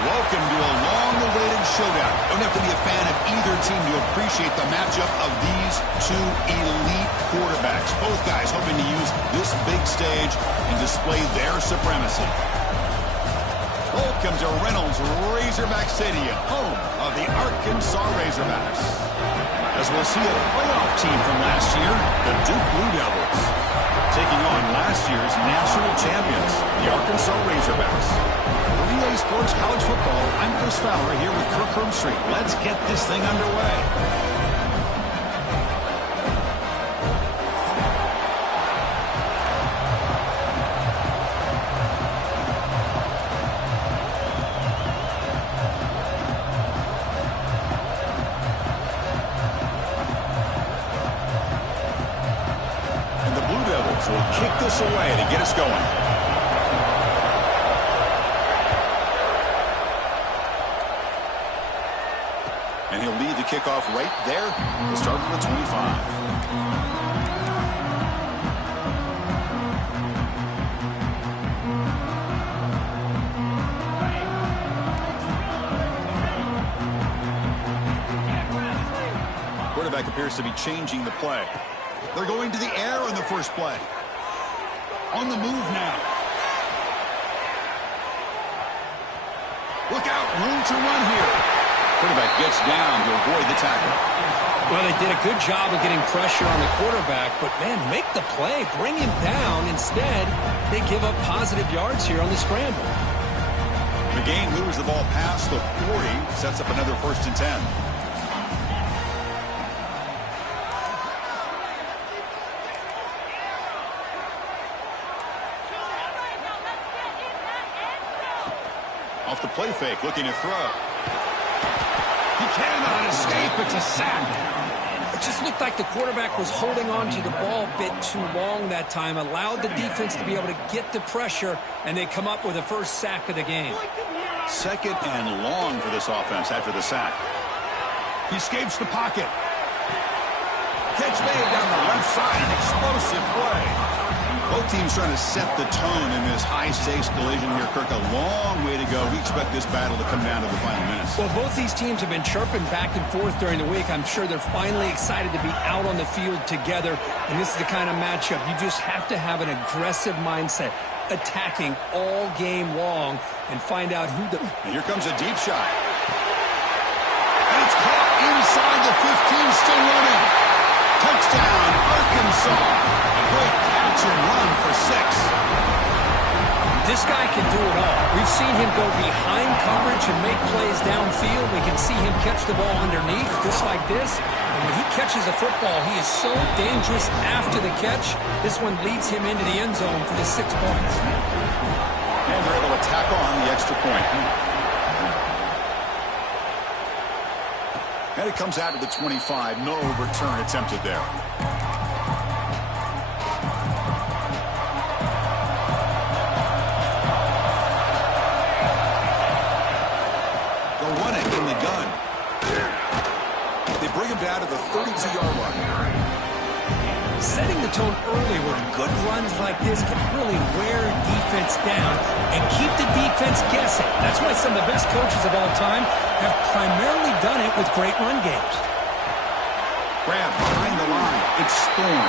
Welcome to a long-awaited showdown. Don't have to be a fan of either team to appreciate the matchup of these two elite quarterbacks. Both guys hoping to use this big stage and display their supremacy. Welcome to Reynolds Razorback Stadium, home of the Arkansas Razorbacks. As we'll see a playoff team from last year, the Duke Blue Devils, taking on last year's national champions, the Arkansas Razorbacks. For EA Sports College Football, I'm Chris Fowler here with Kirk Herbstreit. Let's get this thing underway. So we'll kick this away to get us going. And he'll lead the kickoff right there. We'll start with the 25. Quarterback appears to be changing the play. They're going to the air on the first play. On the move now. Look out, room to run here. Quarterback gets down to avoid the tackle. Well, they did a good job of getting pressure on the quarterback, but, man, make the play. Bring him down. Instead, they give up positive yards here on the scramble. The game moves the ball past the 40, sets up another 1st and 10. Off the play fake, looking to throw. He cannot escape. It's a sack. It just looked like the quarterback was holding on to the ball a bit too long that time, allowed the defense to be able to get the pressure, and they come up with the first sack of the game. 2nd and long for this offense after the sack. He escapes the pocket. Catch made down the left side, an explosive play. Both teams trying to set the tone in this high-stakes collision here, Kirk. A long way to go. We expect this battle to come down to the final minutes. Well, both these teams have been chirping back and forth during the week. I'm sure they're finally excited to be out on the field together, and this is the kind of matchup you just have to have an aggressive mindset, attacking all game long, and find out who the... And here comes a deep shot. And it's caught inside the 15, still running. Touchdown, Arkansas. A great catch and run for 6. This guy can do it all. We've seen him go behind coverage and make plays downfield. We can see him catch the ball underneath, just like this. And when he catches a football, he is so dangerous after the catch. This one leads him into the end zone for the 6 points. And they're able to tack on the extra point. And it comes out of the 25. No return attempted there. They'll run it in the gun. They bring him down to the 32-yard line. Setting the tone early with good runs like this can really wear defense down and keep the defense guessing. That's why some of the best coaches of all time have primarily done it with great run games. Grab behind the line. It's Storm.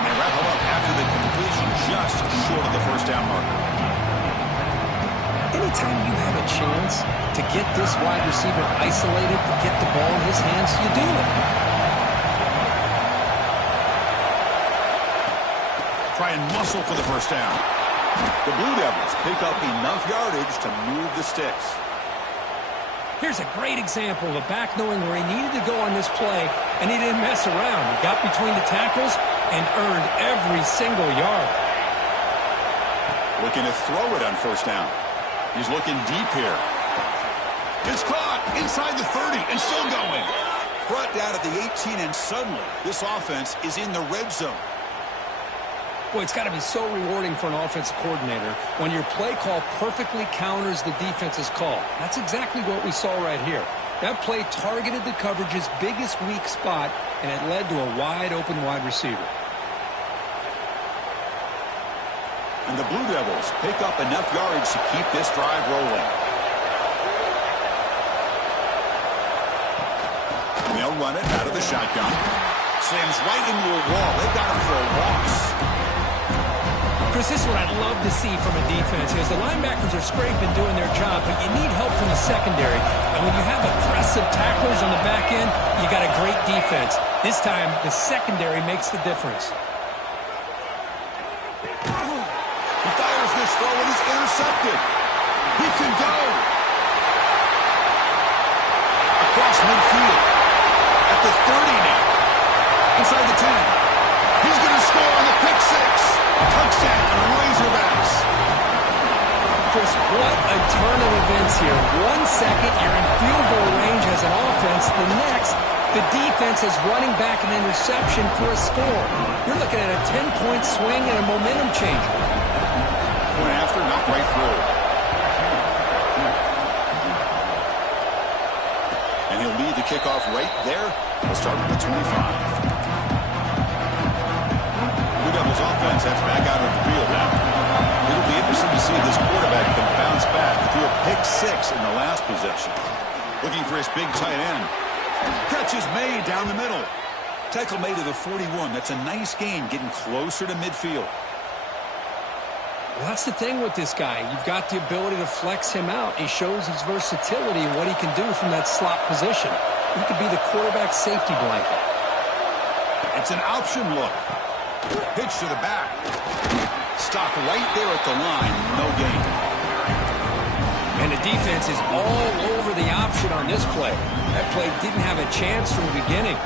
And they wrap him up after the completion, just short of the first down marker. Anytime you have a chance to get this wide receiver isolated, to get the ball in his hands, you do it. Try and muscle for the first down. The Blue Devils pick up enough yardage to move the sticks. Here's a great example of a back knowing where he needed to go on this play, and he didn't mess around. He got between the tackles and earned every single yard. Looking to throw it on first down. He's looking deep here. It's caught inside the 30 and still going. Brought down at the 18, and suddenly this offense is in the red zone. Boy, it's got to be so rewarding for an offensive coordinator when your play call perfectly counters the defense's call. That's exactly what we saw right here. That play targeted the coverage's biggest weak spot, and it led to a wide-open wide receiver. And the Blue Devils pick up enough yards to keep this drive rolling. They'll run it out of the shotgun. Slams right into a wall. They got him for a loss. Chris, this is what I'd love to see from a defense is the linebackers are scraping doing their job, but you need help from the secondary. And when you have aggressive tacklers on the back end, you got a great defense. This time, the secondary makes the difference. He fires this throw and he's intercepted. He can go. Across midfield. At the 30 now. Inside the 10. He's going to score on the pick six. Touchdown, Razorbacks. Chris, what a turn of events here. 1 second, you're in field goal range as an offense. The next, the defense is running back an interception for a score. You're looking at a 10-point swing and a momentum changer. Point after, knocked right through. And he'll lead the kickoff right there. We'll start with the 25. Blue Devils offense heads back out on the field now. It'll be interesting to see if this quarterback can bounce back. He threw a pick six in the last possession. Looking for his big tight end. Catch is made down the middle. Tackle made to the 41. That's a nice gain, getting closer to midfield. Well, that's the thing with this guy. You've got the ability to flex him out. He shows his versatility and what he can do from that slot position. He could be the quarterback safety blanket. It's an option look. Pitch to the back. Stop right there at the line. No gain. And the defense is all over the option on this play. That play didn't have a chance from the beginning.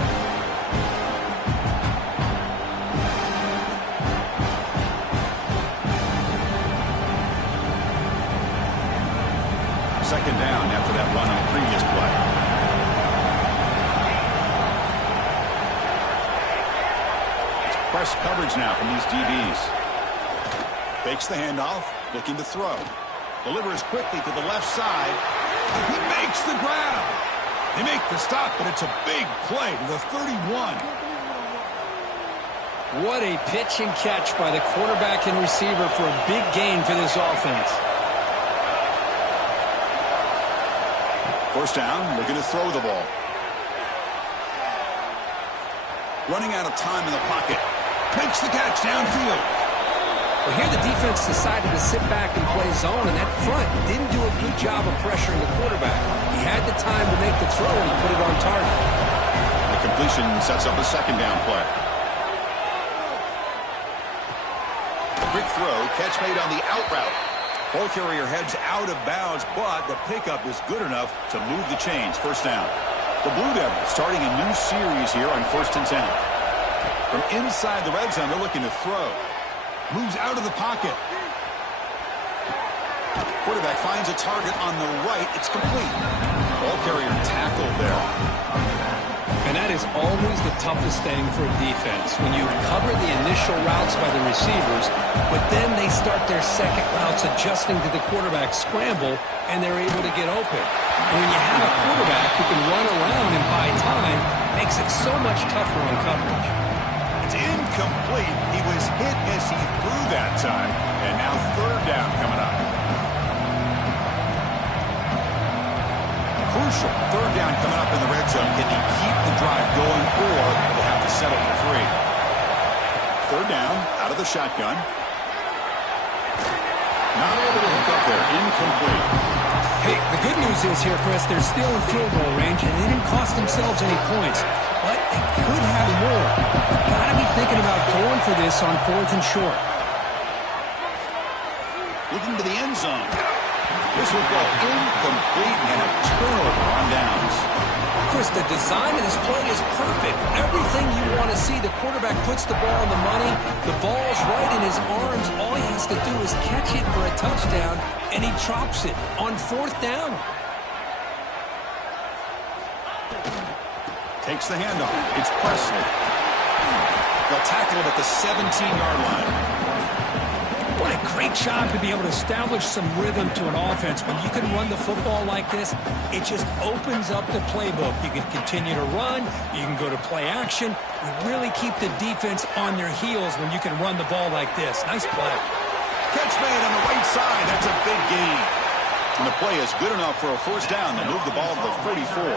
Second down after that run on the previous play. It's press coverage now from these DBs. Fakes the handoff, looking to throw. Delivers quickly to the left side. He makes the grab. They make the stop, but it's a big play to the 31. What a pitch and catch by the quarterback and receiver for a big gain for this offense. First down, looking to throw the ball. Running out of time in the pocket. Makes the catch downfield. Well, here the defense decided to sit back and play zone, and that front didn't do a good job of pressuring the quarterback. He had the time to make the throw, and he put it on target. The completion sets up a second down play. Quick throw, catch made on the out route. Ball carrier heads out of bounds, but the pickup is good enough to move the chains. First down. The Blue Devils starting a new series here on 1st and 10. From inside the red zone, they're looking to throw. Moves out of the pocket. Quarterback finds a target on the right. It's complete. Ball carrier tackled there. And that is always the toughest thing for a defense, when you cover the initial routes by the receivers, but then they start their second routes adjusting to the quarterback's scramble, and they're able to get open. And when you have a quarterback who can run around and buy time, it makes it so much tougher on coverage. It's incomplete. He was hit as he threw that time, and now third down coming up. Crucial third down coming up in the red zone. Can he keep the drive going, or will have to settle for 3? Third down, out of the shotgun. Not able to hook up there. Incomplete. Hey, the good news is here, Chris, they're still in field goal range, and they didn't cost themselves any points. But they could have more. Got to be thinking about going for this on 4th and short. Looking to the end zone. This will go incomplete and a turnover on downs. Chris, the design of this play is perfect. Everything you want to see. The quarterback puts the ball on the money. The ball's right in his arms. All he has to do is catch it for a touchdown, and he drops it on 4th down. Takes the handoff. It's Presley. They'll tackle him at the 17-yard line. What a great job to be able to establish some rhythm to an offense. When you can run the football like this, it just opens up the playbook. You can continue to run. You can go to play action. You really keep the defense on their heels when you can run the ball like this. Nice play. Catch made on the right side. That's a big gain. And the play is good enough for a first down. They move the ball to the 44.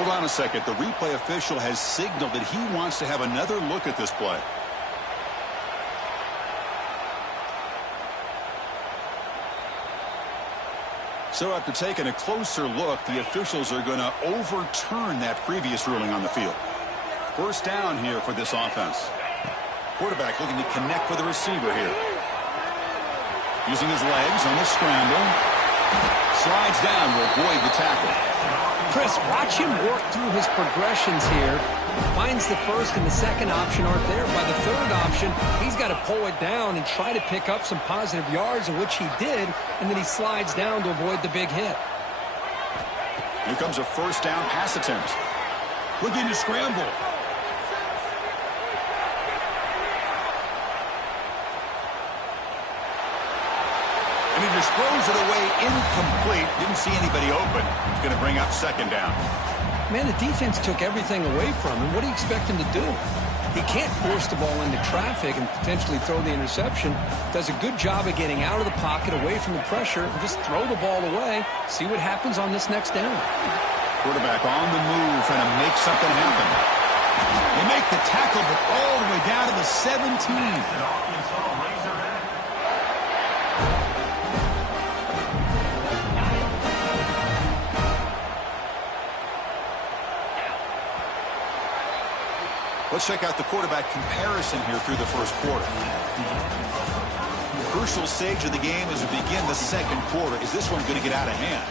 Hold on a second. The replay official has signaled that he wants to have another look at this play. So after taking a closer look, the officials are going to overturn that previous ruling on the field. First down here for this offense. Quarterback looking to connect with the receiver here. Using his legs on the scramble. Slides down to avoid the tackle. Chris, watch him work through his progressions here. Finds the first and the second option aren't there. By the third option, he's got to pull it down and try to pick up some positive yards, of which he did, and then he slides down to avoid the big hit. Here comes a first down pass attempt. Looking to scramble. And he just throws it away incomplete. Didn't see anybody open. He's going to bring up second down. Man, the defense took everything away from him. What do you expect him to do? He can't force the ball into traffic and potentially throw the interception. Does a good job of getting out of the pocket, away from the pressure, and just throw the ball away. See what happens on this next down. Quarterback on the move, trying to make something happen. They make the tackle, but all the way down to the 17. Let's check out the quarterback comparison here through the first quarter. Crucial stage of the game as we begin the second quarter. Is this one going to get out of hand?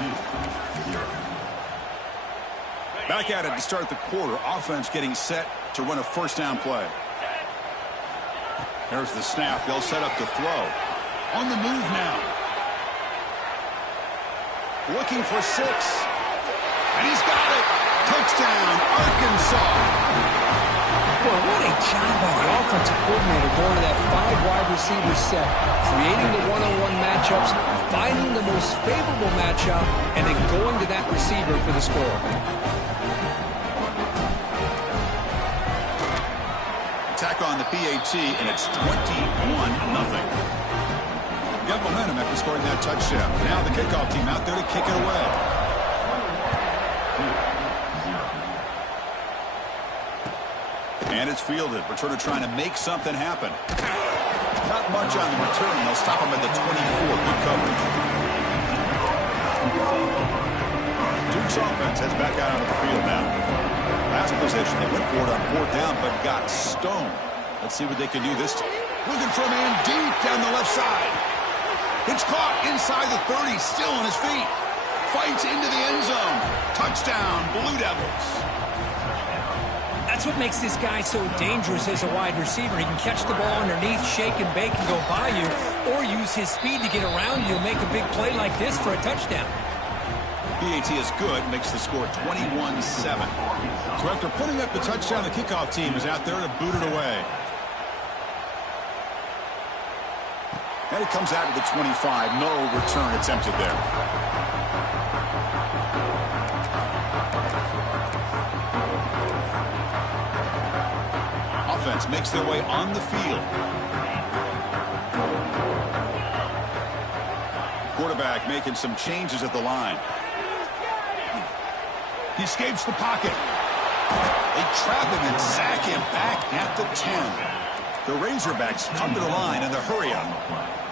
Back at it to start the quarter. Offense getting set to run a first down play. There's the snap. They'll set up to throw. On the move now. Looking for 6. And he's got it. Touchdown, Arkansas. Well, what a job by the offensive coordinator going to that 5-wide receiver set, creating the one-on-one matchups, finding the most favorable matchup, and then going to that receiver for the score. Attack on the PAT, and it's 21-0. Got momentum after scoring that touchdown. Now the kickoff team out there to kick it away. And it's fielded. Returner trying to make something happen. Not much on the return. They'll stop him at the 24. Good coverage. Duke's offense heads back out onto the field now. Last possession, they went for it on 4th down, but got stoned. Let's see what they can do this time. Looking for a man deep down the left side. It's caught inside the 30, still on his feet. Fights into the end zone. Touchdown, Blue Devils. That's what makes this guy so dangerous as a wide receiver. He can catch the ball underneath, shake and bake and go by you, or use his speed to get around you and make a big play like this for a touchdown. PAT is good, makes the score 21-7. So after putting up the touchdown, the kickoff team is out there to boot it away. And it comes out to the 25. No return attempted there. Offense makes their way on the field. Quarterback making some changes at the line. He escapes the pocket. They trap him and sack him back at the 10. The Razorbacks come to the line in the hurry-up.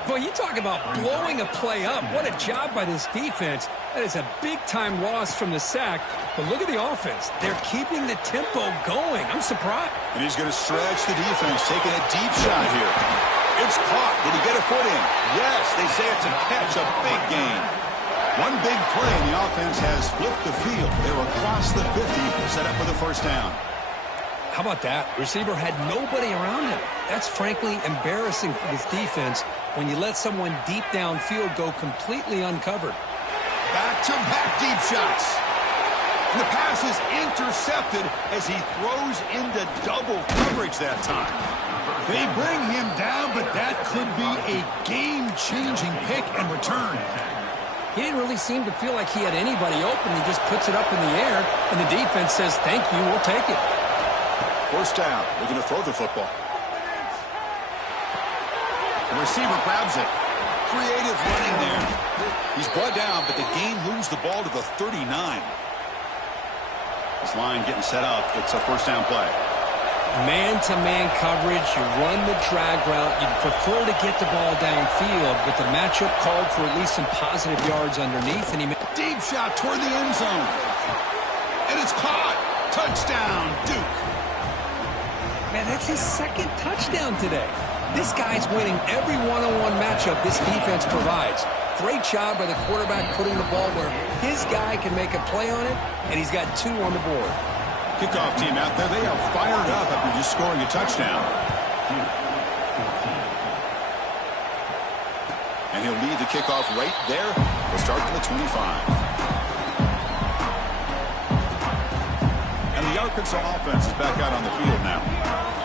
Boy, you talk about blowing a play up. What a job by this defense. That is a big-time loss from the sack. But look at the offense. They're keeping the tempo going. I'm surprised. And he's going to stretch the defense, taking a deep shot here. It's caught. Did he get a foot in? Yes, they say it's a catch, a big gain. One big play, and the offense has flipped the field. They're across the 50, set up with a first down. How about that? Receiver had nobody around him. That's frankly embarrassing for this defense when you let someone deep downfield go completely uncovered. Back-to-back deep shots. And the pass is intercepted as he throws into double coverage that time. They bring him down, but that could be a game-changing pick and return. He didn't really seem to feel like he had anybody open. He just puts it up in the air, and the defense says, thank you, we'll take it. First down. They're going to throw the football. The receiver grabs it. Creative running there. He's brought down, but the game moves the ball to the 39. This line getting set up. It's a first down play. Man-to-man coverage. You run the drag route. You'd prefer to get the ball downfield, but the matchup called for at least some positive yards underneath. And he deep shot toward the end zone. And it's caught. Touchdown, Duke. Man, that's his second touchdown today. This guy's winning every one-on-one matchup this defense provides. Great job by the quarterback putting the ball where his guy can make a play on it, and he's got 2 on the board. Kickoff team out there, they are fired up after just scoring a touchdown. And he'll lead the kickoff right there. We'll start from the 25. And the Arkansas offense is back out on the field now.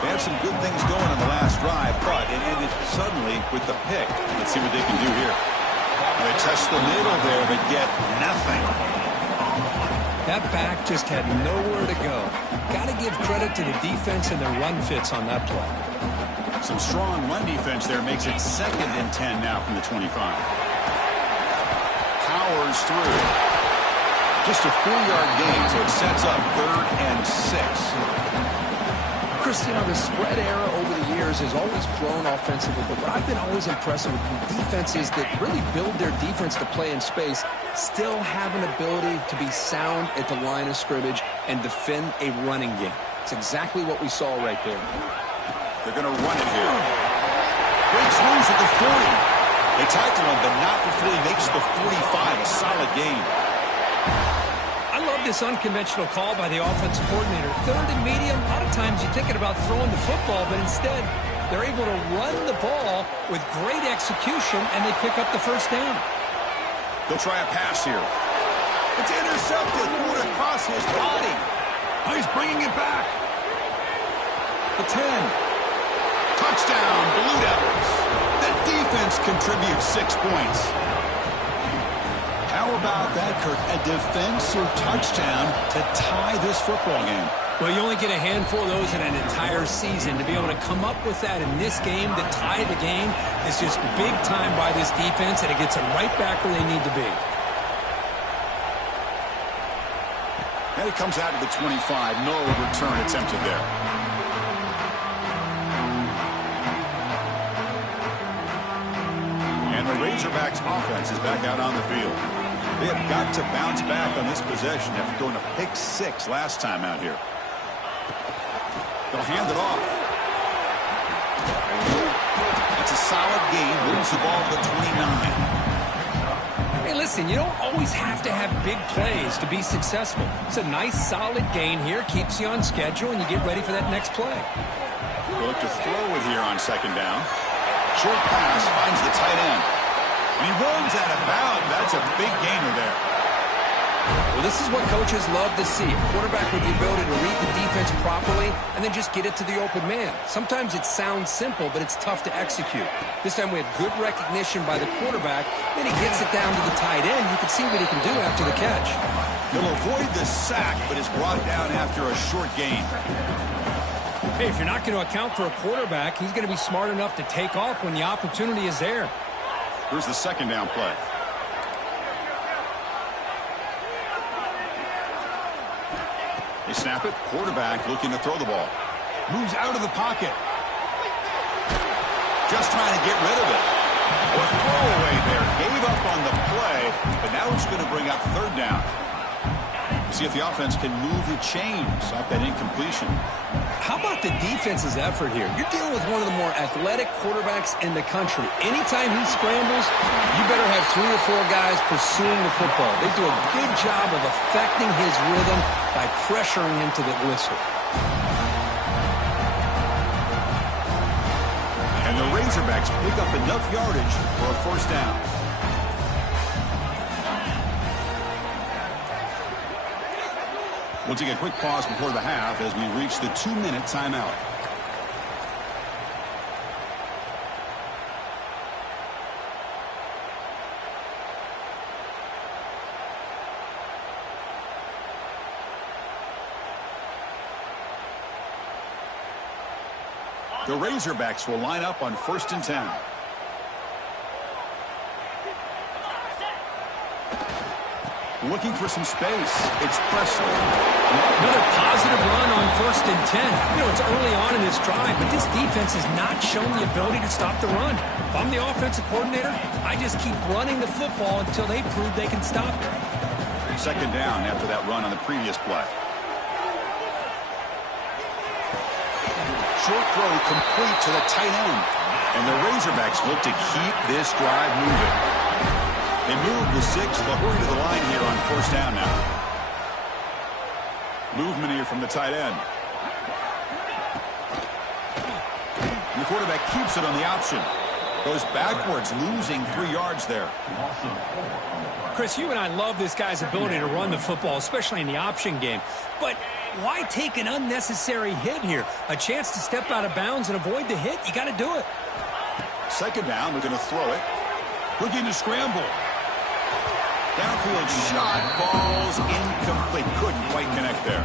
They had some good things going on the last drive, but it ended suddenly with the pick. Let's see what they can do here. They test the middle there, but get nothing. That back just had nowhere to go. Got to give credit to the defense and their run fits on that play. Some strong run defense there makes it 2nd and 10 now from the 25. Powers through. Just a 4-yard gain, so it sets up 3rd and 6. Chris, you know, the spread era over the years has always grown offensively, but what I've been always impressed with defenses that really build their defense to play in space still have an ability to be sound at the line of scrimmage and defend a running game. It's exactly what we saw right there. They're going to run it here. Breaks loose at the 40. They tackle him, but not before he makes the 45. A solid game. I love this unconventional call by the offensive coordinator. 3rd and medium, a lot of times you're thinking about throwing the football, but instead they're able to run the ball with great execution, and they pick up the first down. They'll try a pass here. It's intercepted. Threw it across his body. Oh, he's bringing it back. The 10. Touchdown, Blue Devils. The defense contributes 6 points. How about that, Kirk? A defensive touchdown to tie this football game. Well, you only get a handful of those in an entire season. To be able to come up with that in this game to tie the game is just big time by this defense, and it gets them right back where they need to be. And he comes out of the 25. No return attempted there. And the Razorbacks offense is back out on the field. They have got to bounce back on this possession after going to pick 6 last time out here. They'll hand it off. That's a solid gain. Moves the ball to the 29. Hey, listen, you don't always have to have big plays to be successful. It's a nice, solid gain here. Keeps you on schedule, and you get ready for that next play. They'll look to throw it here on 2nd down. Short pass finds the tight end. And he runs out of bounds. That's a big gainer there. Well, this is what coaches love to see. A quarterback with the ability to read the defense properly and then just get it to the open man. Sometimes it sounds simple, but it's tough to execute. This time we have good recognition by the quarterback. Then he gets it down to the tight end. You can see what he can do after the catch. He'll avoid the sack, but is brought down after a short gain. Hey, if you're not going to account for a quarterback, he's going to be smart enough to take off when the opportunity is there. Here's the 2nd down play. They snap it. Quarterback looking to throw the ball. Moves out of the pocket. Just trying to get rid of it. A throwaway there. Gave up on the play, but now it's going to bring up 3rd down. See if the offense can move the chains off that incompletion. How about the defense's effort here? You're dealing with one of the more athletic quarterbacks in the country. Anytime he scrambles, you better have 3 or 4 guys pursuing the football. They do a good job of affecting his rhythm by pressuring him to the whistle. And the Razorbacks pick up enough yardage for a first down. We'll take a quick pause before the half as we reach the 2-minute timeout. The Razorbacks will line up on 1st and 10. Looking for some space. It's Presley. Another positive run on 1st and 10. You know, it's early on in this drive, but this defense has not shown the ability to stop the run. If I'm the offensive coordinator, I just keep running the football until they prove they can stop it. 2nd down after that run on the previous play. Short throw complete to the tight end. And the Razorbacks look to keep this drive moving. They move the 6. They'll hurry to the line here on 1st down now. Movement here from the tight end. And the quarterback keeps it on the option. Goes backwards, losing 3 yards there. Chris, you and I love this guy's ability to run the football, especially in the option game. But why take an unnecessary hit here? A chance to step out of bounds and avoid the hit? You got to do it. 2nd down, they're going to throw it. Looking to scramble. Downfield shot, falls incomplete. Couldn't quite connect there.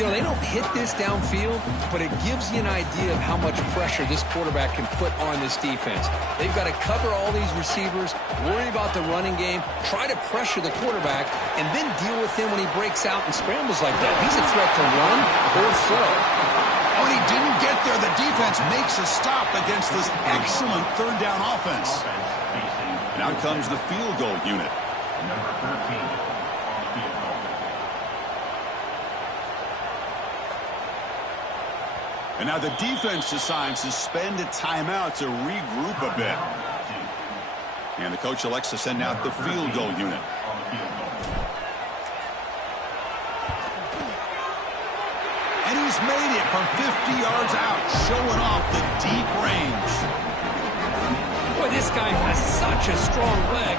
You know, they don't hit this downfield, but it gives you an idea of how much pressure this quarterback can put on this defense. They've got to cover all these receivers, worry about the running game, try to pressure the quarterback, and then deal with him when he breaks out and scrambles like that. He's a threat to run or throw. When he didn't get there, the defense makes a stop against this excellent 3rd down offense. And out comes the field goal unit. Number 13 on the field goal. And now the defense decides to spend a timeout to regroup a bit. And the coach elects to send out the field goal unit. And he's made it from 50 yards out, showing off the deep range. Boy, this guy has such a strong leg.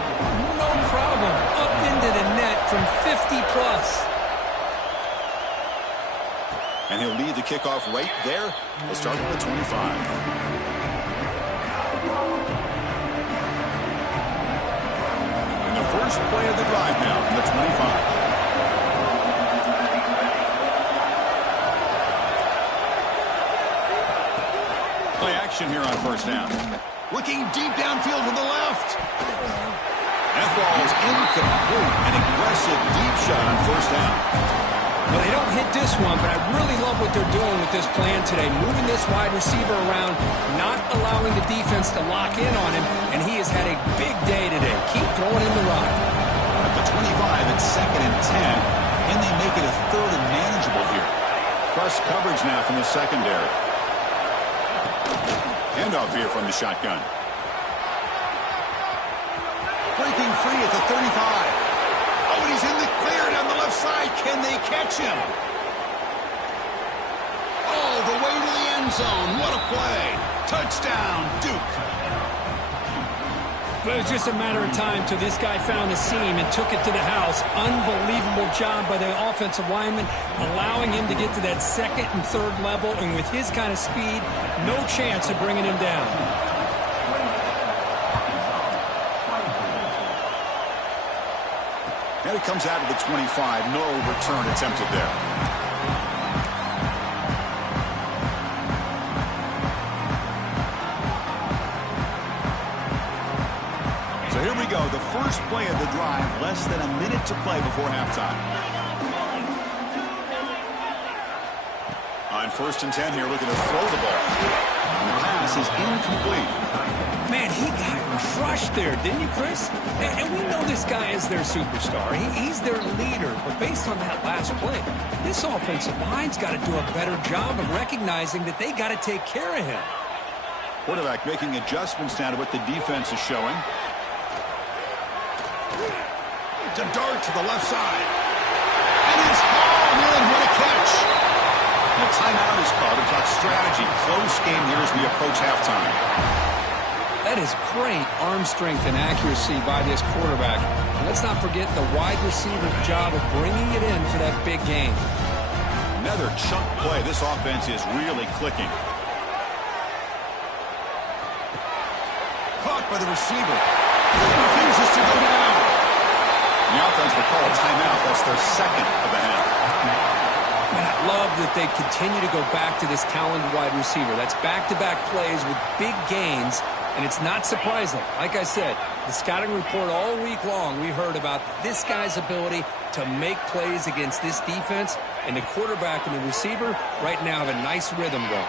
No problem. Up into the net from 50+. And he'll lead the kickoff right there. We'll start at the 25. And the first play of the drive now from the 25. Play action here on 1st down. Looking deep downfield to the left. That ball's incomplete. An aggressive deep shot on 1st down. Well, they don't hit this one, but I really love what they're doing with this plan today. Moving this wide receiver around, not allowing the defense to lock in on him, and he has had a big day today. Keep throwing in the rock. At the 25, it's 2nd and 10, and they make it a 3rd and manageable here. Plus coverage now from the secondary. Handoff here from the shotgun. Breaking free at the 35. Oh, and he's in the clear down the left side. Can they catch him? All the way to the end zone. What a play. Touchdown, Duke. But it was just a matter of time till this guy found a seam and took it to the house. Unbelievable job by the offensive lineman, allowing him to get to that 2nd and 3rd level. And with his kind of speed, no chance of bringing him down. And it comes out of the 25. No return attempted there. So here we go. The first play of the drive. Less than a minute to play before halftime. On 1st and 10 here, looking to throw the ball. And the pass is incomplete. Man, he got crushed there, didn't you, Chris? And we know this guy is their superstar. He's their leader. But based on that last play, this offensive line's got to do a better job of recognizing that they got to take care of him. Quarterback making adjustments now to what the defense is showing. It's a dart to the left side. And it's hauled in. What a catch. A timeout is called to talk strategy. Close game here as we approach halftime. That is great arm strength and accuracy by this quarterback. And let's not forget the wide receiver's job of bringing it in for that big game. Another chunk play. This offense is really clicking. Caught by the receiver. He refuses to go down. The offense will call a timeout. That's their second of the half. And I love that they continue to go back to this talented wide receiver. That's back-to-back plays with big gains. And it's not surprising. Like I said, the scouting report all week long, we heard about this guy's ability to make plays against this defense. And the quarterback and the receiver right now have a nice rhythm going.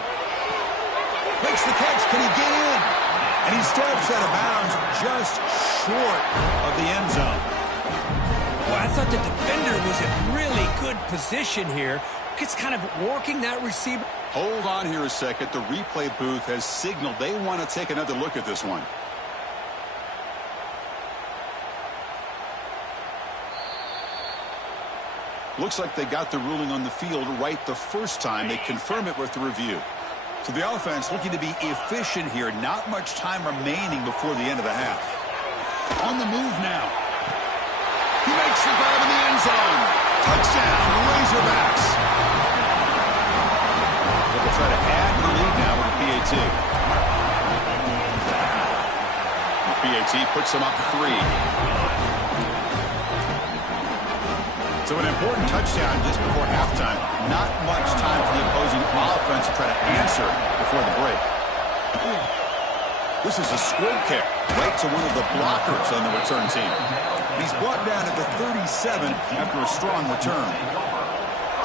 Makes the catch. Can he get in? And he steps out of bounds just short of the end zone. Well, I thought the defender was in really good position here. It's kind of working that receiver. Hold on here a second. The replay booth has signaled they want to take another look at this one. Looks like they got the ruling on the field right the first time. They confirm it with the review. So the offense looking to be efficient here. Not much time remaining before the end of the half. On the move now. He makes the grab in the end zone. Touchdown, Razorbacks. They'll try to add the lead now with a PAT. The PAT puts them up 3. So an important touchdown just before halftime. Not much time for the opposing offense to try to answer before the break. This is a squib kick right to one of the blockers on the return team. He's brought down at the 37 after a strong return.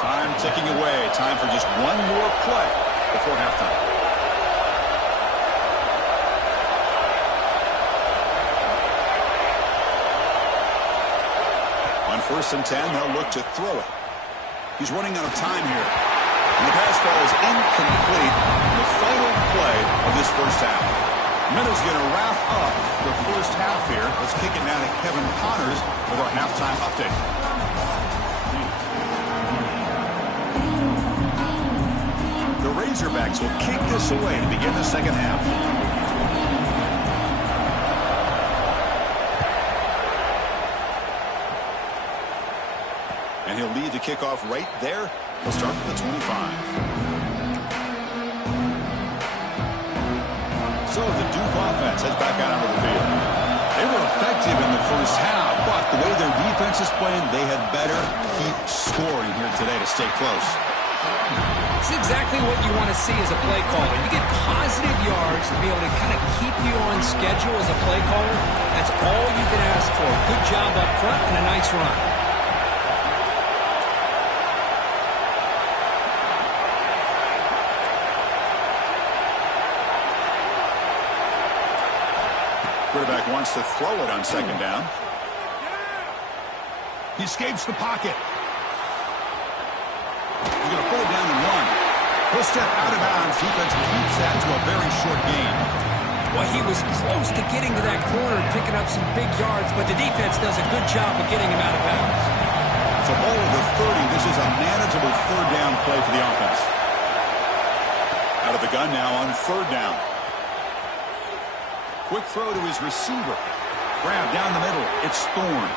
Time ticking away. Time for just one more play before halftime. On 1st and 10, they'll look to throw it. He's running out of time here. And the pass ball is incomplete in the final play of this first half. Minnows going to wrap up the first half here. Let's kick it now to Kevin Connors with our halftime update. The Razorbacks will kick this away to begin the second half. And he'll lead the kickoff right there. He'll start with the 25. So the Duke offense heads back out onto the field. They were effective in the first half, but the way their defense is playing, they had better keep scoring here today to stay close. It's exactly what you want to see as a play caller. You get positive yards to be able to kind of keep you on schedule as a play caller. That's all you can ask for. Good job up front and a nice run. Quarterback wants to throw it on second down. He escapes the pocket. He's going to pull it down and run. He'll step out of bounds. Defense keeps that to a very short gain. Well, he was close to getting to that corner and picking up some big yards, but the defense does a good job of getting him out of bounds. So ball of the 30. This is a manageable third down play for the offense. Out of the gun now on 3rd down. Quick throw to his receiver. Grab down the middle. It's Thorne.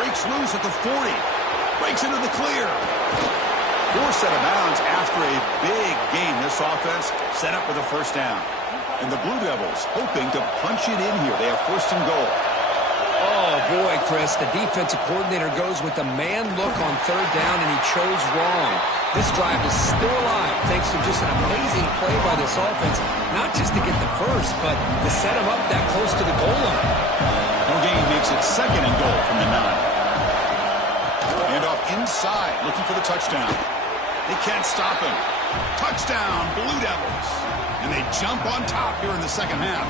Breaks loose at the 40. Breaks into the clear. Forced out of bounds after a big gain. This offense set up with a first down. And the Blue Devils hoping to punch it in here. They have 1st and goal. Oh, boy, Chris. The defensive coordinator goes with the man look on 3rd down, and he chose wrong. This drive is still alive thanks to just an amazing play by this offense. Not just to get the first, but to set him up that close to the goal line. No gain makes it 2nd and goal from the 9. And off inside, looking for the touchdown. They can't stop him. Touchdown, Blue Devils. And they jump on top here in the second half.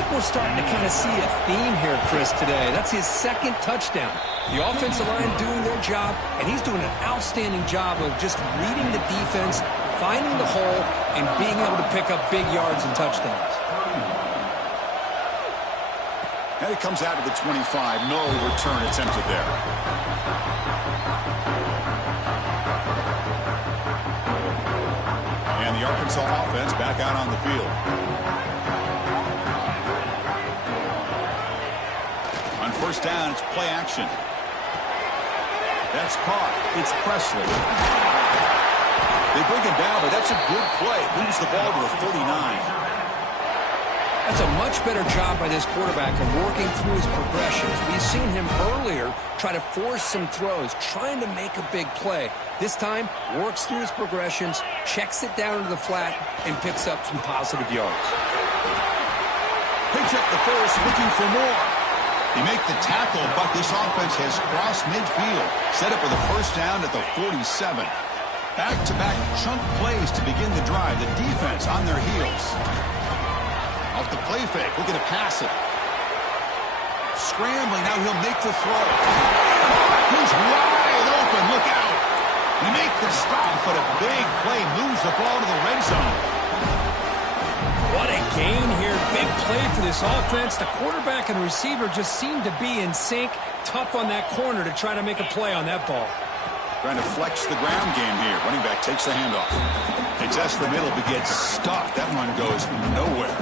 think we're starting to kind of see a theme here, Chris, today. That's his second touchdown. The offensive line doing their job, and he's doing an outstanding job of just reading the defense, finding the hole, and being able to pick up big yards and touchdowns. And it comes out to the 25. No return attempted there. And the Arkansas offense back out on the field. On first down, it's play action. That's caught. It's Presley. They bring him down, but that's a good play. Moves the ball to the 49. That's a much better job by this quarterback of working through his progressions. We've seen him earlier try to force some throws, trying to make a big play. This time, works through his progressions, checks it down into the flat, and picks up some positive yards. Picks up the first, looking for more. He make the tackle, but this offense has crossed midfield. Set up with a first down at the 47. Back-to-back chunk plays to begin the drive. The defense on their heels. Off the play fake, looking to pass it. Scrambling, now he'll make the throw. He's wide open, look out. He make the stop, but a big play moves the ball to the red zone. What a gain here. Big play for this offense. The quarterback and receiver just seem to be in sync. Tough on that corner to try to make a play on that ball. Trying to flex the ground game here. Running back takes the handoff. They test the middle, but gets stuck. That run goes nowhere.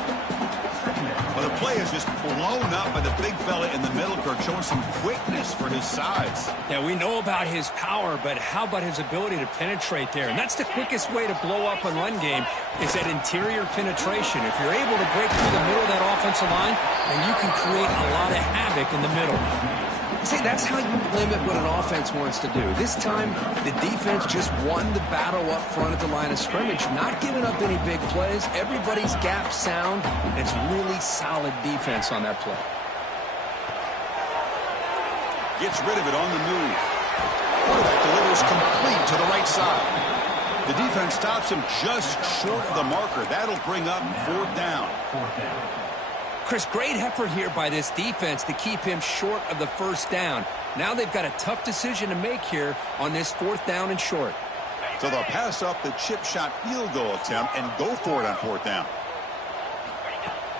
Well, the play is just blown up by the big fella in the middle, Kirk, showing some quickness for his size. Yeah, we know about his power, but how about his ability to penetrate there? And that's the quickest way to blow up a run game is that interior penetration. If you're able to break through the middle of that offensive line, then you can create a lot of havoc in the middle. See, that's how you limit what an offense wants to do. This time, the defense just won the battle up front at the line of scrimmage, not giving up any big plays. Everybody's gap sound. It's really solid defense on that play. Gets rid of it on the move. Quarterback delivers complete to the right side. The defense stops him just short of the marker. That'll bring up fourth down. Chris, great effort here by this defense to keep him short of the first down. Now they've got a tough decision to make here on this fourth down and short. So they'll pass up the chip shot field goal attempt and go for it on fourth down.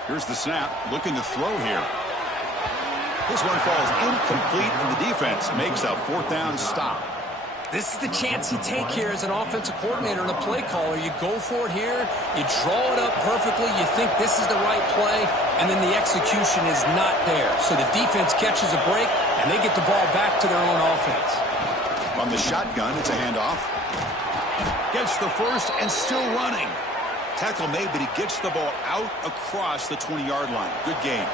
Here's the snap, looking to throw here. This one falls incomplete, and the defense makes a fourth down stop. This is the chance you take here as an offensive coordinator and a play caller. You go for it here, you draw it up perfectly, you think this is the right play, and then the execution is not there. So the defense catches a break, and they get the ball back to their own offense. On the shotgun, it's a handoff. Gets the first and still running. Tackle made, but he gets the ball out across the 20-yard line. Good gain.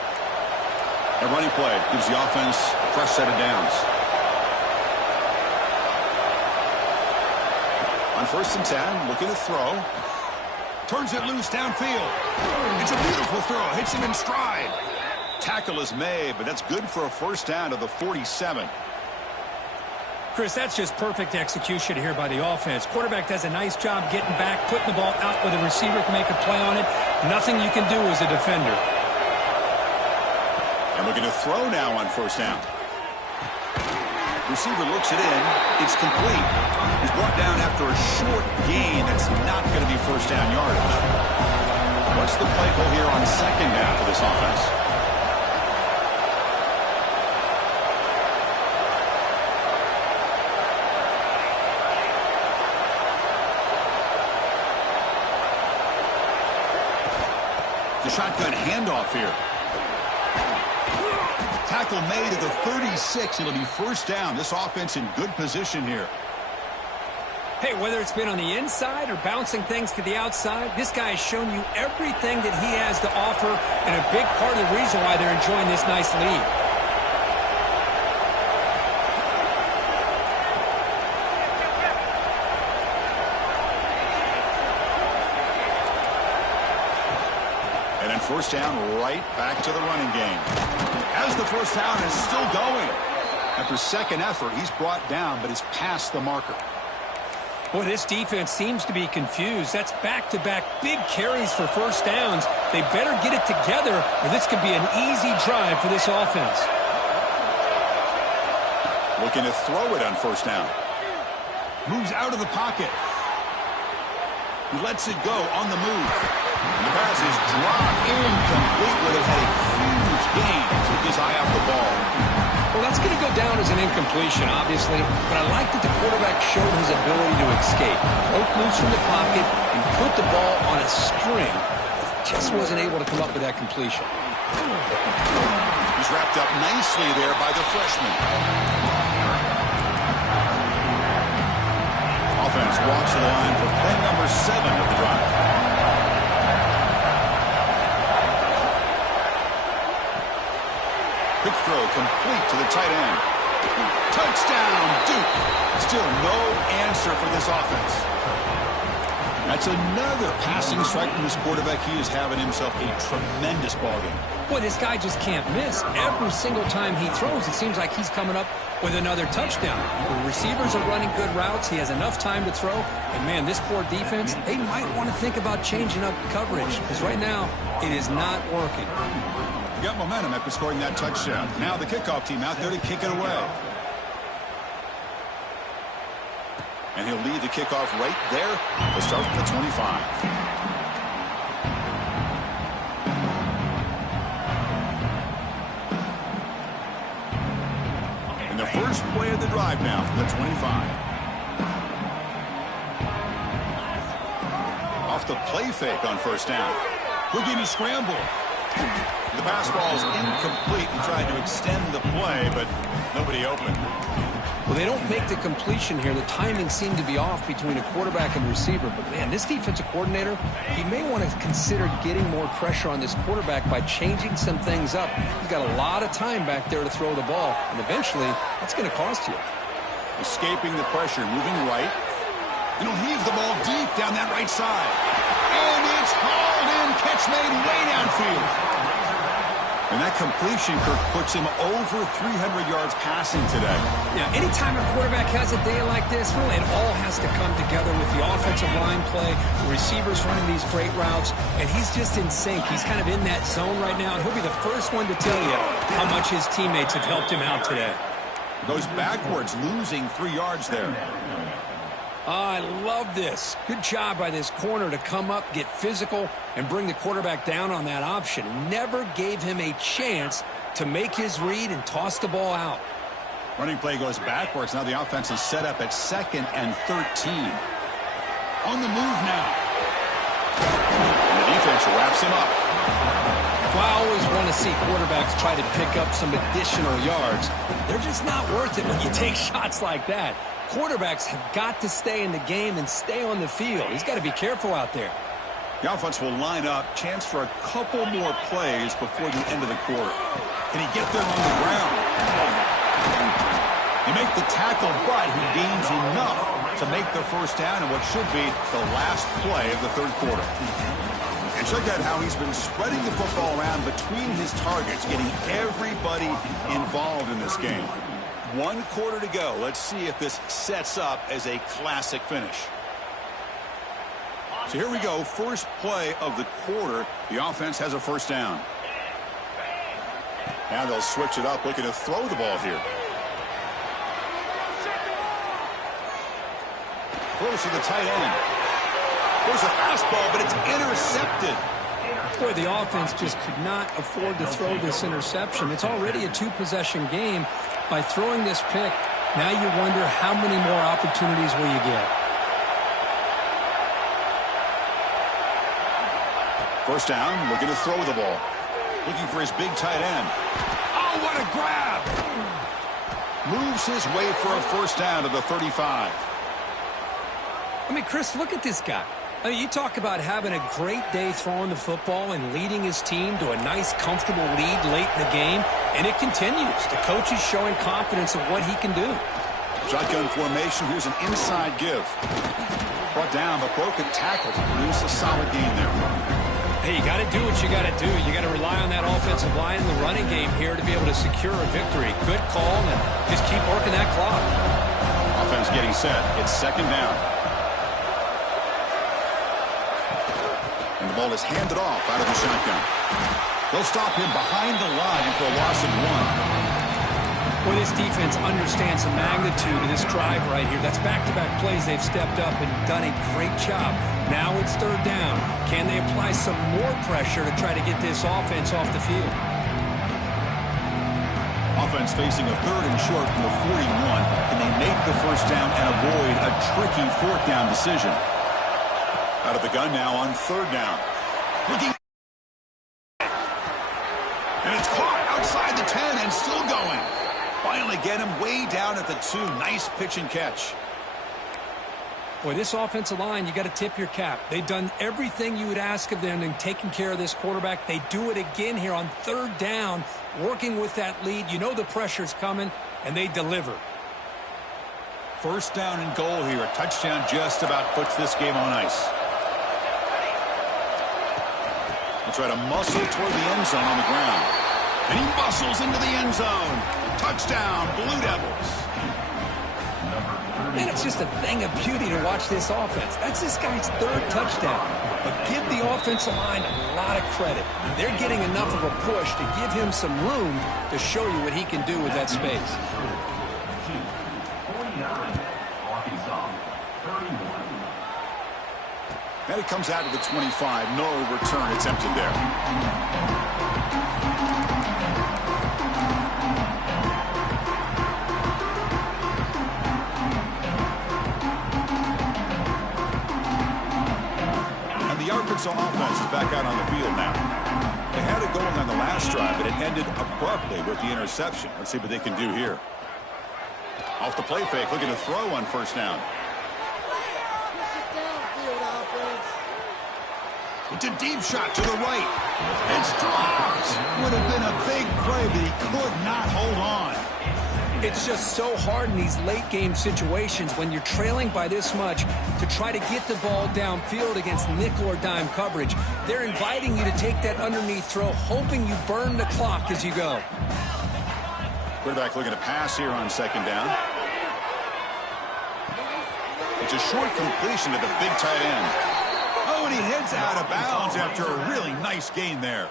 A running play gives the offense a fresh set of downs. On first and 10, looking to throw. Turns it loose downfield. It's a beautiful throw. Hits him in stride. Tackle is made, but that's good for a first down to the 47. Chris, that's just perfect execution here by the offense. Quarterback does a nice job getting back, putting the ball out where the receiver can make a play on it. Nothing you can do as a defender. And looking to throw now on first down. Receiver looks it in. It's complete. He's brought down after a short gain. That's not going to be first down yardage. What's the play call here on second down for this offense? The shotgun handoff here. Tackle made at the 36. It'll be first down. This offense in good position here. Hey, whether it's been on the inside or bouncing things to the outside, this guy has shown you everything that he has to offer, and a big part of the reason why they're enjoying this nice lead. And then first down, right back to the running game. As the first down is still going. After second effort, he's brought down, but he's past the marker. Boy, this defense seems to be confused. That's back-to-back big carries for first downs. They better get it together, or this could be an easy drive for this offense. Looking to throw it on first down. Moves out of the pocket. He lets it go on the move. The pass is dropped incomplete. Would have had a huge gain. Took his eye off the ball. Well, that's going to go down as an incompletion, obviously, but I like that the quarterback showed his ability to escape. Broke loose from the pocket and put the ball on a string. Just wasn't able to come up with that completion. He's wrapped up nicely there by the freshman. Offense walks to the line for play number 7 of the drive. Quick throw complete to the tight end. Touchdown, Duke. Still no answer for this offense. That's another passing strike from this quarterback. He is having himself a tremendous ballgame. Boy, this guy just can't miss. Every single time he throws, it seems like he's coming up with another touchdown. The receivers are running good routes. He has enough time to throw. And, man, this poor defense, they might want to think about changing up coverage because right now it is not working. Got momentum after scoring that touchdown. Now the kickoff team out there to kick it away. And he'll lead the kickoff right there to start from the 25. And the first play of the drive now from the 25. Off the play fake on first down. Houdini scramble. The pass ball is incomplete and tried to extend the play, but nobody open. Well, they don't make the completion here. The timing seemed to be off between a quarterback and receiver. But, man, this defensive coordinator, he may want to consider getting more pressure on this quarterback by changing some things up. He's got a lot of time back there to throw the ball, and eventually that's going to cost you. Escaping the pressure, moving right. And he'll heave the ball deep down that right side. And it's hauled in. Catch made way downfield. And that completion, Kirk, puts him over 300 yards passing today. Yeah, anytime a quarterback has a day like this, really it all has to come together with the offensive line play, the receivers running these great routes, and he's just in sync. He's kind of in that zone right now, and he'll be the first one to tell you how much his teammates have helped him out today. Goes backwards, losing 3 yards there. I love this. Good job by this corner to come up, get physical, and bring the quarterback down on that option. Never gave him a chance to make his read and toss the ball out. Running play goes backwards. Now the offense is set up at 2nd and 13. On the move now. And the defense wraps him up. Well, I always want to see quarterbacks try to pick up some additional yards. They're just not worth it when you take shots like that. Quarterbacks have got to stay in the game and stay on the field. He's got to be careful out there. The offense will line up. Chance for a couple more plays before the end of the quarter. Can he get there on the ground? He make the tackle, but he gains enough to make the first down in what should be the last play of the third quarter. And check out how he's been spreading the football around between his targets, getting everybody involved in this game. 1 quarter to go. Let's see if this sets up as a classic finish. So here we go. First play of the quarter. The offense has a first down. Now they'll switch it up, looking to throw the ball here. Throws to the tight end. There's a fastball, but it's intercepted. Boy, the offense just could not afford to throw this interception. It's already a 2-possession game. By throwing this pick, now you wonder how many more opportunities will you get. First down, looking to throw the ball. Looking for his big tight end. Oh, what a grab! Moves his way for a first down to the 35. I mean, Chris, look at this guy. I mean, you talk about having a great day throwing the football and leading his team to a nice, comfortable lead late in the game, and it continues. The coach is showing confidence of what he can do. Shotgun formation. Here's an inside give. Brought down, but broken tackle to produce a solid gain there. Hey, you got to do what you got to do. You got to rely on that offensive line in the running game here to be able to secure a victory. Good call, and just keep working that clock. Offense getting set. It's second down. ball is handed off out of the shotgun. They'll stop him behind the line for a loss of 1. Well, this defense understands the magnitude of this drive right here. That's back-to-back plays. They've stepped up and done a great job. Now it's third down. Can they apply some more pressure to try to get this offense off the field? Offense facing a third and short from the 41. Can they make the first down and avoid a tricky fourth down decision? Out of the gun now on third down. Looking. And it's caught outside the 10 and still going. Finally get him way down at the 2. Nice pitch and catch. Boy, this offensive line, you got to tip your cap. They've done everything you would ask of them in taking care of this quarterback. They do it again here on third down, working with that lead. You know the pressure's coming, and they deliver. First down and goal here. A touchdown just about puts this game on ice. They'll try to muscle toward the end zone on the ground. And he muscles into the end zone. Touchdown, Blue Devils. Man, it's just a thing of beauty to watch this offense. That's this guy's third touchdown. But give the offensive line a lot of credit. They're getting enough of a push to give him some room to show you what he can do with that space. 49. Arkansas, 31. And it comes out to the 25. No return attempted there. Arkansas offense is back out on the field now. They had it going on the last drive, but it ended abruptly with the interception. Let's see what they can do here. Off the play fake, looking to throw on first down. It's a deep shot to the right. It's dropped. Would have been a big play, but he could not hold on. It's just so hard in these late-game situations when you're trailing by this much to try to get the ball downfield against nickel or dime coverage. They're inviting you to take that underneath throw, hoping you burn the clock as you go. Quarterback looking to pass here on second down. It's a short completion to the big tight end. Oh, and he heads out of bounds after a really nice gain there.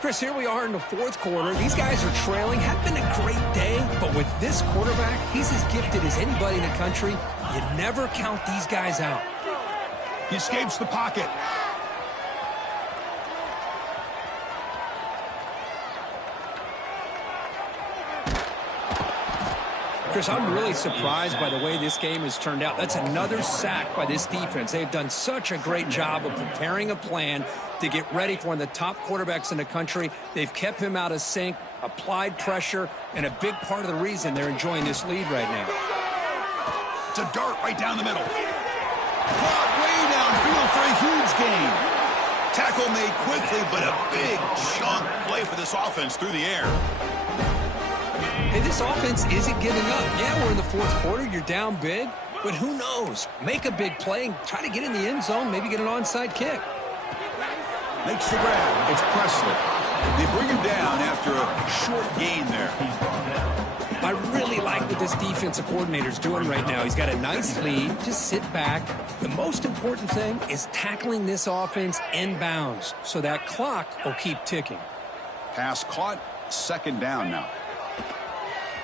Chris, here we are in the fourth quarter. These guys are trailing. Had been a great day, but with this quarterback, he's as gifted as anybody in the country. You never count these guys out. He escapes the pocket. Chris, I'm really surprised by the way this game has turned out. That's another sack by this defense. They've done such a great job of preparing a plan to get ready for one of the top quarterbacks in the country. They've kept him out of sync, applied pressure, and a big part of the reason they're enjoying this lead right now. It's a dart right down the middle. Caught way downfield for a huge gain. Tackle made quickly, but a big chunk play for this offense through the air. Hey, this offense isn't giving up. Yeah, we're in the fourth quarter. You're down big, but who knows? Make a big play and try to get in the end zone, maybe get an onside kick. Makes the grab. It's Presley. They bring him down after a short gain there. I really like what this defensive coordinator's doing right now. He's got a nice lead. Just sit back. The most important thing is tackling this offense inbounds so that clock will keep ticking. Pass caught. Second down now.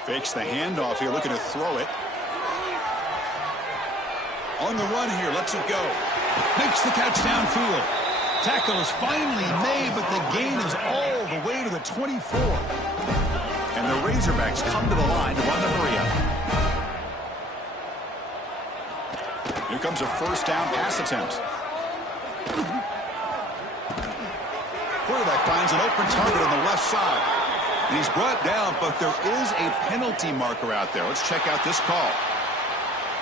Fakes the handoff here, looking to throw it. On the run here, lets it go. Makes the catch downfield. Tackle is finally made, but the gain is all the way to the 24. And the Razorbacks come to the line to run the hurry-up. Here comes a first down pass attempt. Quarterback finds an open target on the left side. And he's brought down, but there is a penalty marker out there. Let's check out this call.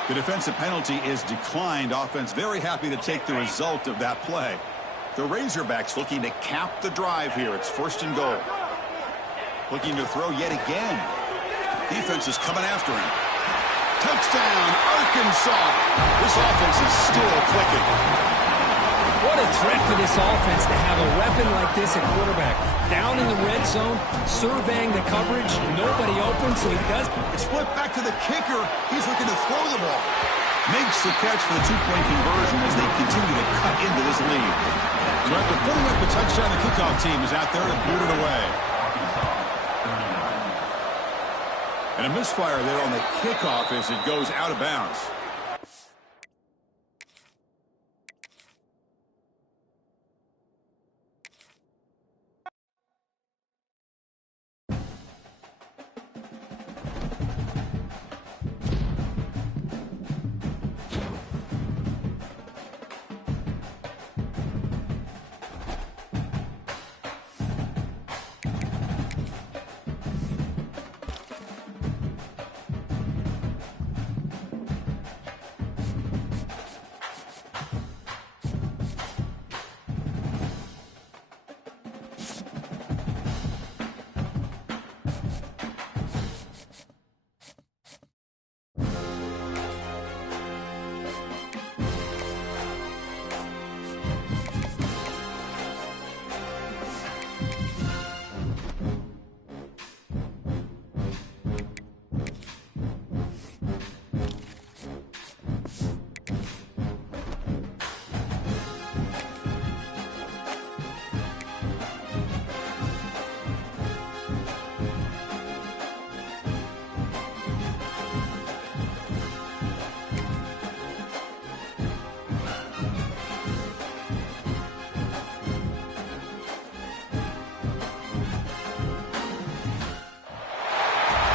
The defensive penalty is declined. Offense very happy to take the result of that play. The Razorbacks looking to cap the drive here. It's first and goal. Looking to throw yet again. Defense is coming after him. Touchdown, Arkansas. This offense is still clicking. What a threat for this offense to have a weapon like this at quarterback. Down in the red zone, surveying the coverage, nobody open, so he does. It's flipped back to the kicker. He's looking to throw the ball. makes the catch for the two-point conversion as they continue to cut into this lead. So after putting up a touchdown, the kickoff team is out there to boot it away. And a misfire there on the kickoff as it goes out of bounds.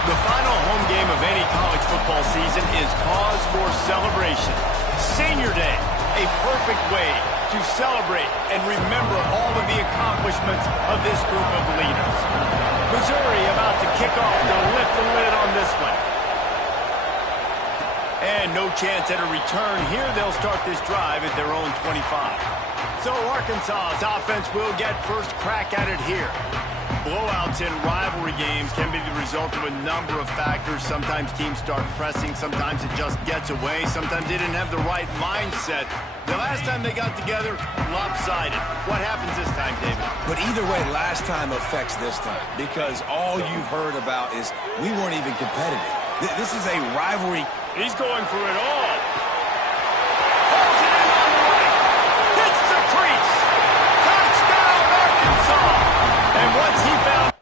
The final home game of any college football season is cause for celebration. Senior Day, a perfect way to celebrate and remember all of the accomplishments of this group of leaders. Missouri about to kick off to lift the lid on this one. And no chance at a return here. They'll start this drive at their own 25. So Arkansas's offense will get first crack at it here. Blowouts in rivalry games can be the result of a number of factors. Sometimes teams start pressing. Sometimes it just gets away. Sometimes they didn't have the right mindset. The last time they got together, lopsided. What happens this time, David? But either way, last time affects this time because all you've heard about is we weren't even competitive. This is a rivalry. He's going for it all. Pulls it in on the right. Hits the crease. Touchdown, Arkansas. And once he found...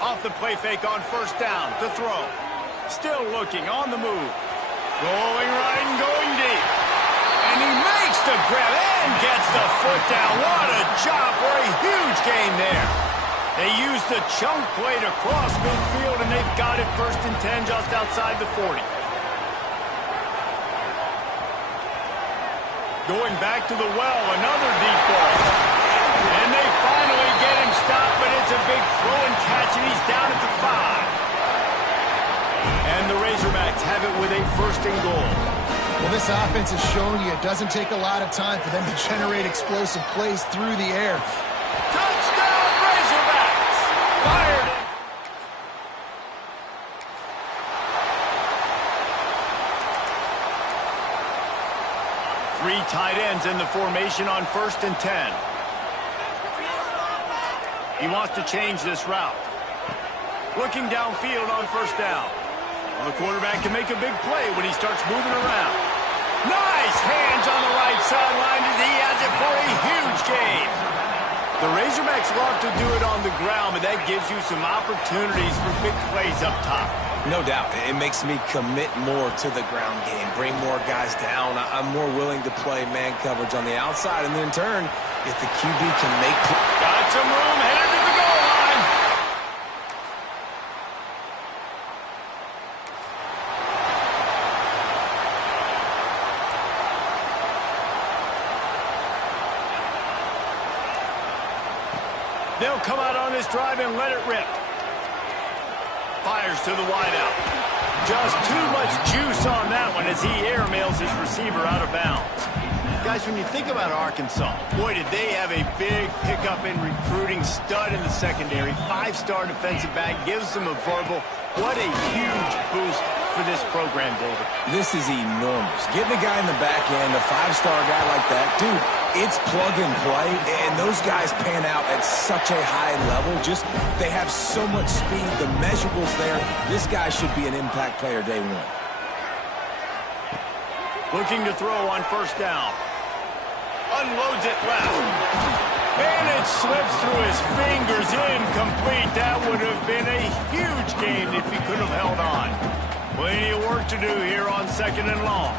Off the play fake on first down. The throw. Still looking on the move. Going right and going deep. And he makes the grab and gets the foot down. What a job for a huge gain there. They use the chunk play to cross midfield, and they've got it 1st and 10 just outside the 40. Going back to the well, another deep ball. And they finally get him stopped, but it's a big throw and catch, and he's down at the 5. And the Razorbacks have it with a 1st and goal. Well, this offense has shown you it doesn't take a lot of time for them to generate explosive plays through the air. Touchdown, Razorbacks! Fired it! Three tight ends in the formation on 1st and 10. He wants to change this route. Looking downfield on 1st down. Well, the quarterback can make a big play when he starts moving around. Nice hands on the right sideline as he has it for a huge gain. The Razorbacks love to do it on the ground, but that gives you some opportunities for big plays up top. No doubt. It makes me commit more to the ground game, bring more guys down. I'm more willing to play man coverage on the outside, and then in turn, if the QB can make... Got some room, headed to the goal line. They'll come out on this drive and let it rip. Fires to the wideout. Just too much juice on that one as he airmails his receiver out of bounds. Guys, when you think about Arkansas, boy, did they have a big pickup in recruiting. Stud in the secondary. 5-star defensive back. Gives them a verbal. What a huge boost for this program, David? This is enormous. Getting a guy in the back end, a five-star guy like that, dude, it's plug and play, and those guys pan out at such a high level. Just, they have so much speed. The measurables there. This guy should be an impact player day one. Looking to throw on first down. Unloads it left. And it slips through his fingers, incomplete. That would have been a huge gain if he could have held on. Plenty of work to do here on second and long.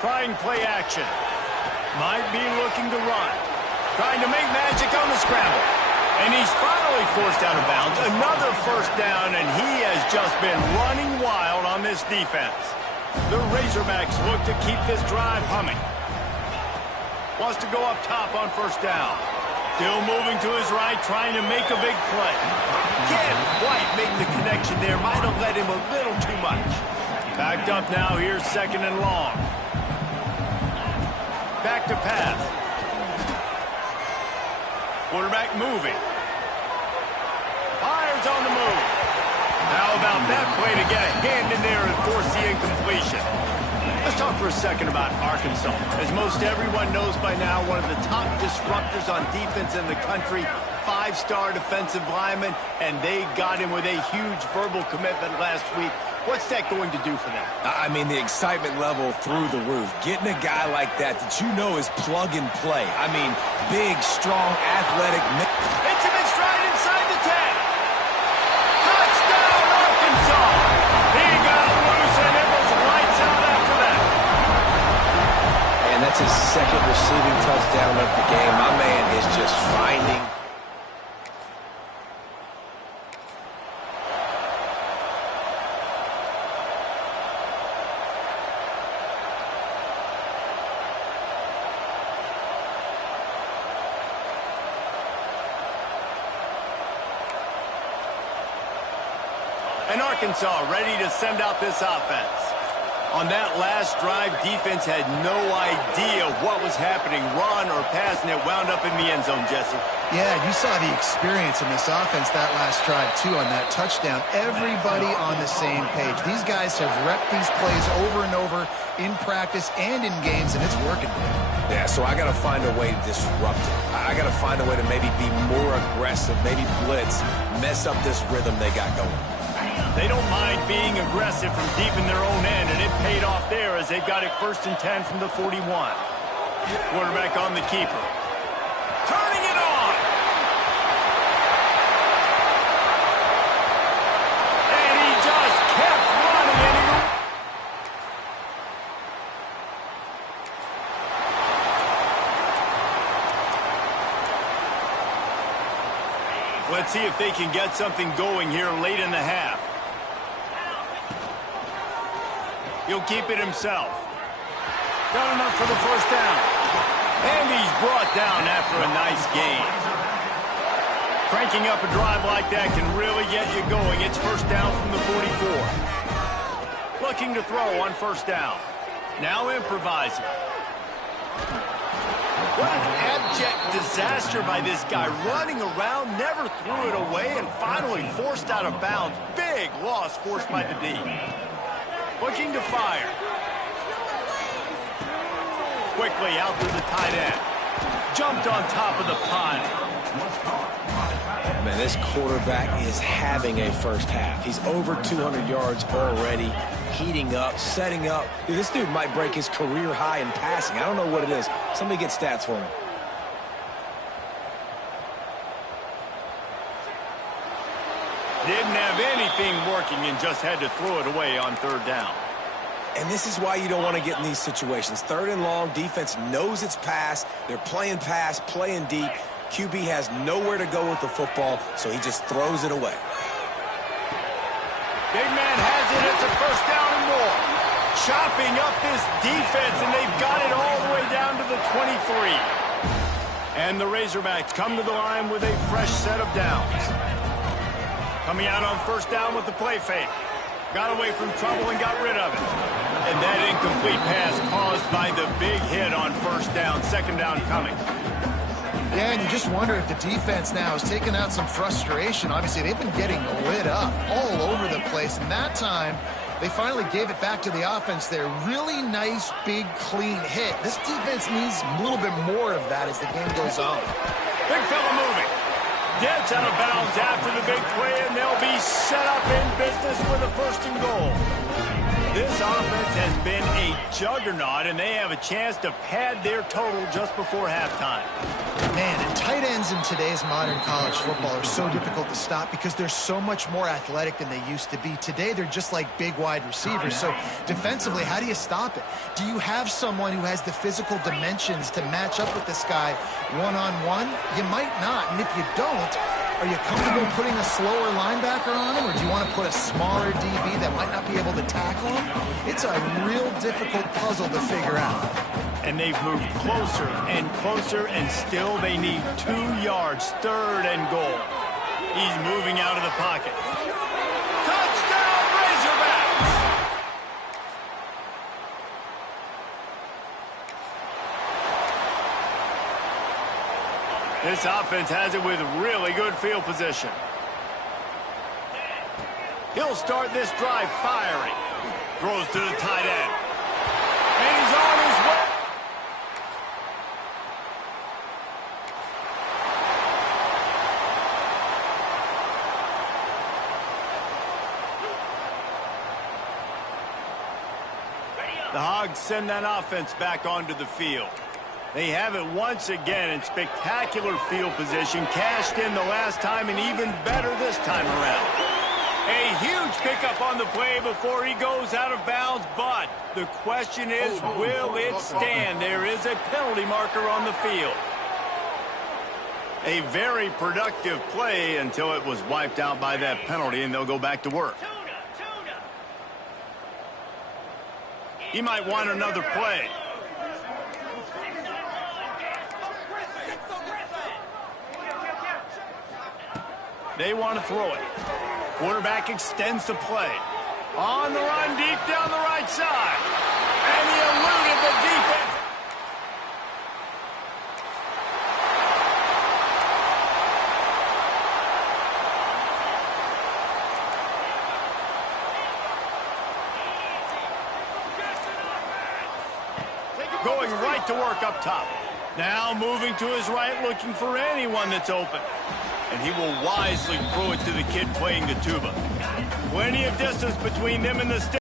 Trying play action. Might be looking to run. Trying to make magic on the scramble. And he's finally forced out of bounds. Another first down, and he has just been running wild on this defense. The Razorbacks look to keep this drive humming. Wants to go up top on first down. Still moving to his right, trying to make a big play. Can't quite make the connection there. Might have let him a little too much. Backed up now, here's second and long. Back to pass. Quarterback moving. Fires on the move. How about that play to get a hand in there and force the incompletion? Let's talk for a second about Arkansas. As most everyone knows by now, one of the top disruptors on defense in the country, five-star defensive lineman, and they got him with a huge verbal commitment last week. What's that going to do for them? I mean, the excitement level through the roof. Getting a guy like that you know is plug and play. I mean, big, strong, athletic. Hits him in stride inside the 10. Touchdown, Arkansas! He got loose, and it was lights out after that. And that's his second receiving touchdown of the game. My man is just finding. And Arkansas ready to send out this offense. On that last drive, defense had no idea what was happening, run or pass, and it wound up in the end zone, Jesse. Yeah, you saw the experience in this offense that last drive, too, on that touchdown. Everybody on the same page. These guys have repped these plays over and over in practice and in games, and it's working. Yeah, so I got to find a way to disrupt it. I got to find a way to maybe be more aggressive, maybe blitz, mess up this rhythm they got going. They don't mind being aggressive from deep in their own end, and it paid off there as they've got it 1st and 10 from the 41. Quarterback on the keeper. Turning it on! And he just kept running, and let's see if they can get something going here late in the half. He'll keep it himself. Done enough for the first down. And he's brought down after a nice gain. Cranking up a drive like that can really get you going. It's first down from the 44. Looking to throw on first down. Now improvising. What an abject disaster by this guy. Running around, never threw it away, and finally forced out of bounds. Big loss forced by the D. Looking to fire. Quickly out through the tight end. Jumped on top of the pile. Man, this quarterback is having a first half. He's over 200 yards already, heating up, setting up. Dude, this dude might break his career high in passing. I don't know what it is. Somebody get stats for me. Didn't have anything working and just had to throw it away on third down. And this is why you don't want to get in these situations. 3rd and long, defense knows it's pass. They're playing pass, playing deep. QB has nowhere to go with the football, so he just throws it away. Big man has it. It's a first down and more. Chopping up this defense, and they've got it all the way down to the 23. And the Razorbacks come to the line with a fresh set of downs. Coming out on first down with the play fake. Got away from trouble and got rid of it. And that incomplete pass caused by the big hit on first down. Second down coming. Yeah, and you just wonder if the defense now is taking out some frustration. Obviously, they've been getting lit up all over the place, and that time they finally gave it back to the offense there. Really nice, big, clean hit. This defense needs a little bit more of that as the game goes on. Big fella moving. Gets out of bounds after the big play, and they'll be set up in business with a 1st and goal. This offense has been a juggernaut, and they have a chance to pad their total just before halftime. Man, and tight ends in today's modern college football are so difficult to stop because they're so much more athletic than they used to be. Today, they're just like big wide receivers. So defensively, how do you stop it? Do you have someone who has the physical dimensions to match up with this guy one-on-one? You might not, and if you don't, are you comfortable putting a slower linebacker on him, or do you want to put a smaller DB that might not be able to tackle him? It's a real difficult puzzle to figure out. And they've moved closer, and still they need 2 yards, 3rd and goal. He's moving out of the pocket. Touchdown, Razorbacks! This offense has it with really good field position. He'll start this drive firing. Throws to the tight end. And he's on his way. The Hogs send that offense back onto the field. They have it once again in spectacular field position, cashed in the last time and even better this time around. A huge pickup on the play before he goes out of bounds, but the question is, will it stand? There is a penalty marker on the field. A very productive play until it was wiped out by that penalty, and they'll go back to work. He might want another play. They want to throw it. Quarterback extends the play. On the run, deep down the right side. And he eluded the defense. Going right to work up top. Now moving to his right, looking for anyone that's open. And he will wisely throw it to the kid playing the tuba. Plenty of distance between them and the stick.